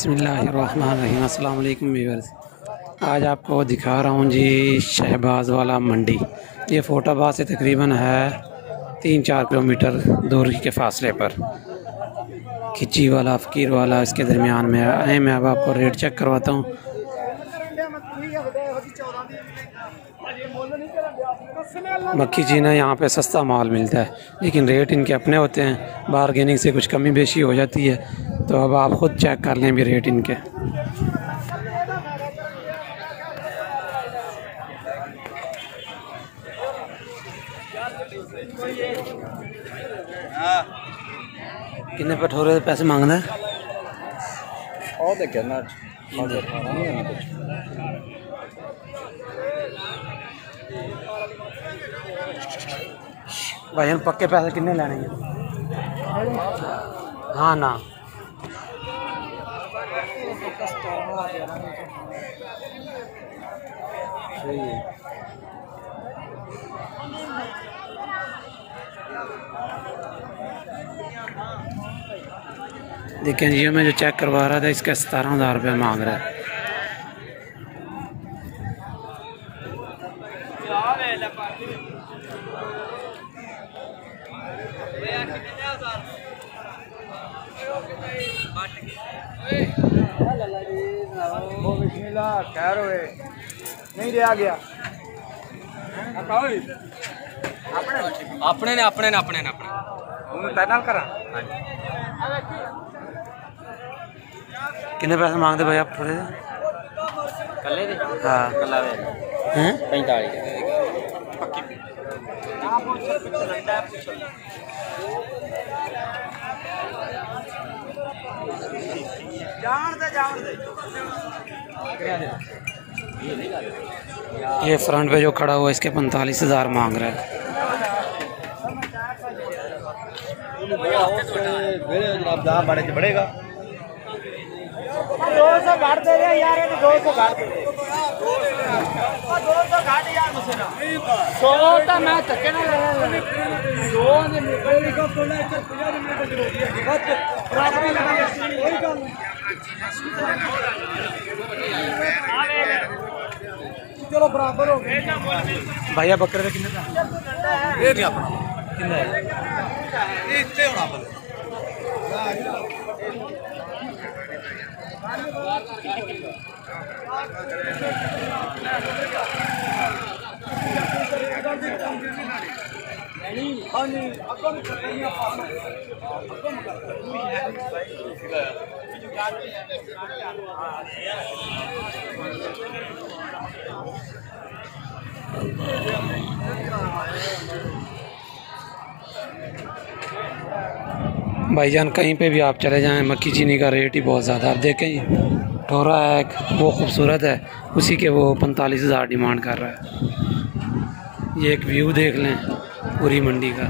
बिस्मिल्लाहिर्रहमानिर्रहीम। अस्सलाम वालेकुम व्यूअर्स। आज आपको दिखा रहा हूँ जी शहबाज वाला मंडी। ये फ़ोटाबाद से तकरीबन है 3-4 किलोमीटर दूरी के फ़ासले पर। खिची वाला फ़कीर वाला इसके दरमियान में है। मैं अब आपको रेट चेक करवाता हूँ। मक्खी चीना यहाँ पे सस्ता माल मिलता है, लेकिन रेट इनके अपने होते हैं। बारगेनिंग से कुछ कमी बेशी हो जाती है। तो अब आप ख़ुद चेक कर लें भी रेट इनके। कितने पठोरे पैसे मांगना है? भाई पक्के पैसे कितने लेने हैं? हाँ ना देखें जी, मैं जो चेक करवा रहा था इसका 17,000 रुपये मांग रहा है। नहीं रहा गया अपने ने अपने ने अपने ने अपने तैनात करा। कितने पैसे मांगते भाई आप थोड़े? कल्ले दे हाँ कल्ला दे हैं 45 पक्की ये फ्रंट पे जो खड़ा हुआ इसके 45,000 मांग रहा है। बढ़ेगा 200 घाट दे रहे यार, 200 घाट दे रहे 200 घाट यार मुझे ना 100 तो मैं धक्के ना लगा 2 ने निकलने का बोला है 50 मिनट हो गया बराबर लगा कोई काम नहीं। चलो बराबर हो गया भैया बकरे का कितने ये नहीं अपना कितना है ये इतने होना अपन भाईजान कहीं पे भी आप चले जाएं, मक्खी चीनी का रेट ही बहुत ज़्यादा। आप देखें ठोरा है वो खूबसूरत है, उसी के वो 45,000 डिमांड कर रहा है। ये एक व्यू देख लें पूरी मंडी का।